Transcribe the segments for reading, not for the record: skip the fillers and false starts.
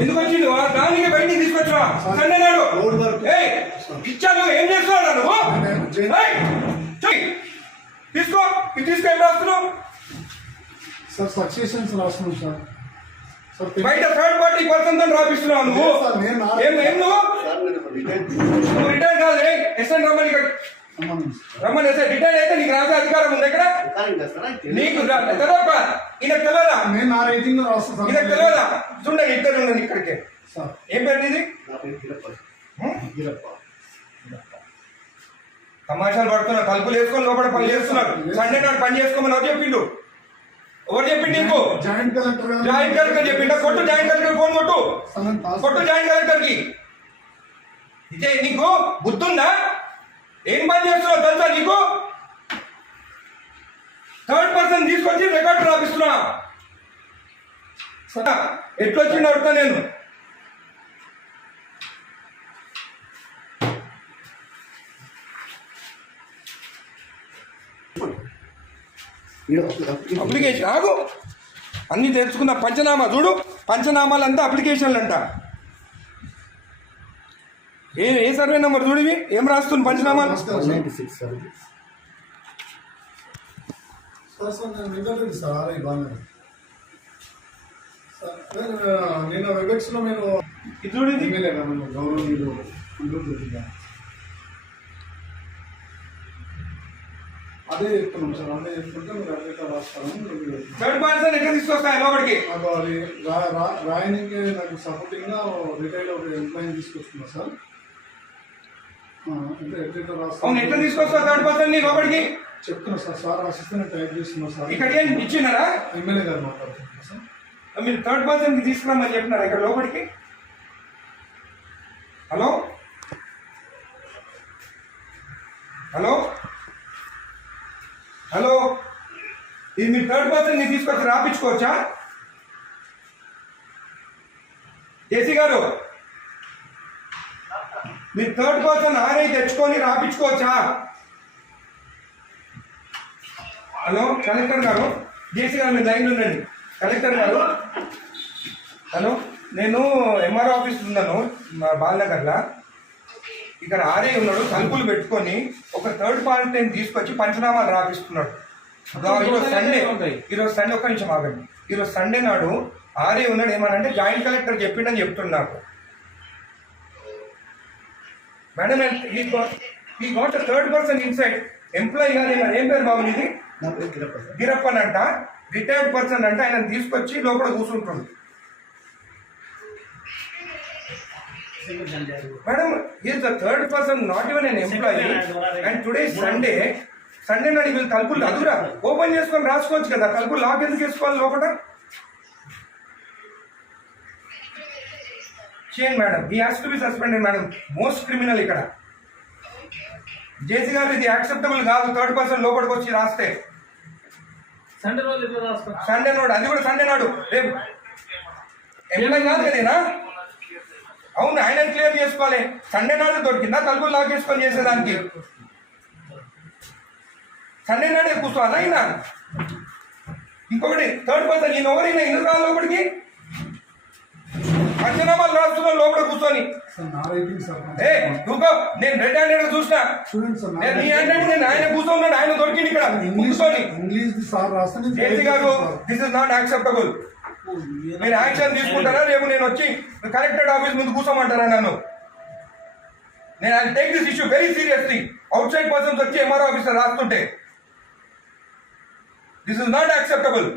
ఎందుకు వచ్చింది దానికి బయటికి తీసుకొచ్చా సండే నాడు ఇచ్చాను. ఏం చేస్తున్నాడు నువ్వు? తీసుకో తీసుకో. ఏం రాస్తున్నావు సార్? సక్సెషన్స్ రాస్తున్నాం సార్. బయట థర్డ్ పార్టీ పర్సన్ తో రాపిస్తున్నావు నువ్వు. ఏం నువ్వు రిటైర్ కాదు. ఎస్ఎన్ రమ్మని రమ్మని రిటైర్ అయితే నీకు రాసే అధికారం ఉంది ఇక్కడ. నీకు తెలియదా? ఈయనకు తెలియదా? ఈయనకు తెలియదా? చూడండి ఇద్దరు ఉండండి ఇక్కడికి. ఏం పేరు నీది? తమాషాలు పడుతున్నారు. తలుపులు వేసుకొని లోపల పని చేస్తున్నారు. సండే నాడు పని చేసుకోమని ఎవరు చెప్పిండు? ఎవరు చెప్పిండు నీకు? జాయింట్ కలెక్టర్ చెప్పిండా? కొట్టు జాయింట్ కలెక్టర్ ఫోన్ కొట్టు. జాయింట్ కలెక్టర్ కి. ఇదే నీకు బుద్ధుందా? ఏం పని చేస్తున్నావు తెలుసా నీకు? థర్డ్ పర్సన్ తీసుకొచ్చి రికార్డు రాపిస్తున్నా. ఎట్లొచ్చింది అడుగుతా నేను. అప్లికేషన్ ఆగు అన్ని తెలుసుకున్న. పంచనామా చూడు. పంచనామాలు అంతా అప్లికేషన్లు అంట. ఏ సర్వే నెంబర్ చూడు. ఏం రాస్తుంది పంచనామాలు? నేను వెబెక్స్ లో మీరు చూడండి. గౌరవనీయులు అదే చెప్తున్నాం సార్. అదే చెప్తుంటే మీరు అదే రాస్తాను. థర్డ్ పర్సన్ ఎక్కడ తీసుకొస్తాయి లోపలికి? రాయనికి నాకు సపోర్టింగ్ గా రిటైల్ ఒక ఎంప్లాయీ తీసుకొస్తున్నా సార్. అంటే ఎట్లా తీసుకొస్తా థర్డ్ పర్సన్ ని లోపలికి? చెప్తున్నా సార్. సార్ రాసిస్తే టైప్ చేస్తున్నా సార్. ఇక్కడ ఏం ఇచ్చినారా? ఎమ్మెల్యే గారు మాట్లాడుతున్నా సార్. మీరు థర్డ్ పర్సన్ కి తీసుకురామని చెప్పినారా ఇక్కడ లోపలికి? హలో హలో హలో ఇది మీరు థర్డ్ పర్సన్ ని తీసుకొచ్చి రాపించుకోవచ్చా? జేసీ గారు మీరు థర్డ్ పర్సన్ ఆర్ఐ తెచ్చుకొని రాపించుకోవచ్చా? హలో కలెక్టర్ గారు, జేసీ గారు మీరు లైన్లో ఉండండి. కలెక్టర్ గారు హలో, నేను ఎంఆర్ఓ ఆఫీస్ ఉన్నాను బాలనగర్లో. ఇక్కడ ఆర్ఐ ఉన్నాడు. తలుపులు పెట్టుకొని ఒక థర్డ్ పార్టీని తీసుకొచ్చి పంచనామాలు రాపిస్తున్నాడు. ఈరోజు సండే ఒక్క నిమిషం ఆగండి. ఈరోజు సండే నాడు ఆర్ఐ ఉన్నాడు. ఏమనంటే జాయింట్ కలెక్టర్ చెప్పిండని చెప్తున్నాడు నాకు. మేడం ఈ గోట్ థర్డ్ పర్సన్ ఇన్సైడ్ ఎంప్లాయీ గారు. ఏం పేరు బాబు ఇది? గిరప్పన్ అంట. రిటైర్డ్ పర్సన్ అంటే ఆయన తీసుకొచ్చి లోపల కూర్చుంటుంది. Madam is the third person, not even n employee. And today Sunday నాడు వీళ్ళు తలుపులు అదురా ఓపెన్ చేసుకొని రాసుకోవచ్చు కదా. తలుపులు లాక్ ఎందుకు వేసుకోవాలి లోపల? చేయండి madam. He has to be suspended madam. Most criminal ఇక్కడ. జేసీ గారు ఇది యాక్సెప్టబుల్ కాదు. థర్డ్ పర్సన్ లోపలికి వచ్చి రాస్తే సండే నాడు, అది కూడా సండే నాడు. రేపు ఎంప్లాయీ కాదు కదేనా? అవును, ఆయన క్లియర్ చేసుకోవాలి. సండే నాడు దొరికిందా తలుపులు లాక్ చేసుకొని చేసేదానికి? సండే నాడే కూర్చోవాలా ఆయన? ఇంకొకటి థర్డ్ పర్సన్ ఈయన ఎవరైనా ఎందుకు రాలి లోపలికి? పంచనామాలు రాస్తున్నాను లోపల కూర్చొని. నేను రెడ్ హ్యాండెడ్ చూసిన. నీ హ్యాండెడ్ నేను ఆయన కూర్చోన్నాడు. ఆయన దొరికింది ఇక్కడ కూర్చొని. జేసీ గారు దిస్ ఇస్ నాట్ యాక్సెప్టబుల్. మీరు యాక్షన్ తీసుకుంటారా? రేపు నేను వచ్చి కలెక్టరేట్ ఆఫీస్ ముందు కూర్చోమంటారా నన్ను? నేను I take this issue very seriously. Outside persons వచ్చి ఎంఆర్ఓ ఆఫీసర్ రాస్తుంటే this is not acceptable.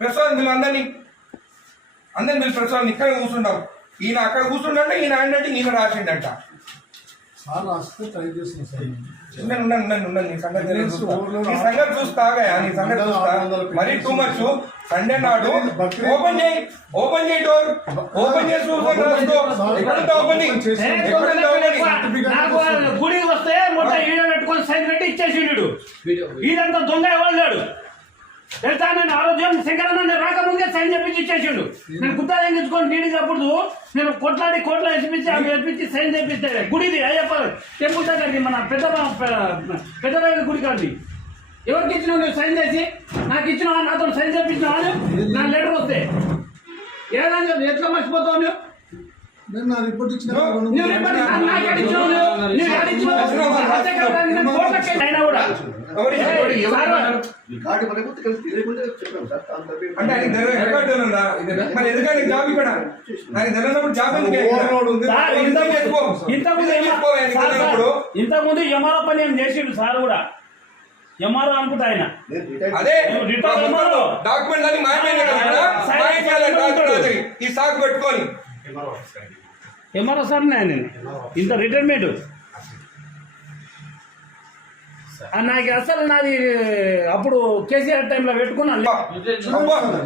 Prasad మీరు అందరినీ మీరు ప్రసాద్ ఇక్కడ కూర్చుంటాం. ఈయన అక్కడ కూర్చుంటే ఈయన ఏంటంటే ఈయన రాసిండంట. ఉండండి నీ సంగతి చూస్తాగా. నీ సంగతి చూస్తా. మరీ టూ మచ్. సండే నాడు ఓపెన్ చేయి డోర్. ఓపెన్ చేసి గుడికి వస్తే మొత్తం ఈడ పెట్టుకొని సైన్ పెట్టి ఇచ్చేసిండు. ఇదంతా దొంగ ఎవరు లేడు. తెలుసా నేను ఆ రోజు శంకరన్న రాకముందే సైన్ చెప్పించి ఇచ్చేసిండు. నేను గుత్తా తెంగించుకొని నీడికి అప్పుడు నేను కొట్లాడి కోట్ల వేపించి సైన్ చేపిస్తే గుడిది అయ్యప్ప టెంపుల్ దగ్గరది మన పెద్ద గుడి కాదు. ఎవరికి ఇచ్చినావు నువ్వు సైన్ చేసి? నాకు ఇచ్చినావా? నాతో సైన్ చేపించినావా? నా లెటర్ వస్తే ఏదైనా చెప్పి ఎట్లా మర్చిపోతావు నువ్వు? నేను నా రిపోర్ట్ ఇచ్చిన నువ్వు రిపోర్ట్ నాకు ఏడిచ్చినావు? నువ్వు ఏడిచ్చినావు? అయినా కూడా అంటే ఆయన రికార్డు ఉందా? మరి ఎందుకంటే జాబ్ ఇక్కడ ఆయన తెలియనప్పుడు జాబ్ ఇంతకుముందు ఎంఆర్ఓ పని ఏం చేసిండు సార్ కూడా. ఎంఆర్ఓ అనుకుంటా ఆయన. అదే డాక్యుమెంట్ అని మాయమైంది ఈ సాకు పెట్టుకొని ఎంఆర్ఓ సార్ నేను ఇంత రిటైర్మెంట్ నాకు అసలు నాది అప్పుడు కేసీఆర్ టైంలో పెట్టుకున్నాను.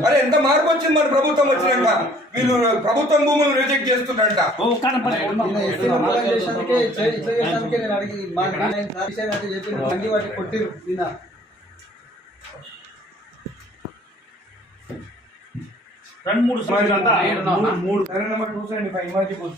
అరే ఎంత మార్పు వచ్చింది మన ప్రభుత్వం వచ్చినాక. వీళ్ళు ప్రభుత్వం భూములు రిజెక్ట్ చేస్తున్నారంట. రెండు మూడు నెంబర్ 275 ఇమాజిపూర్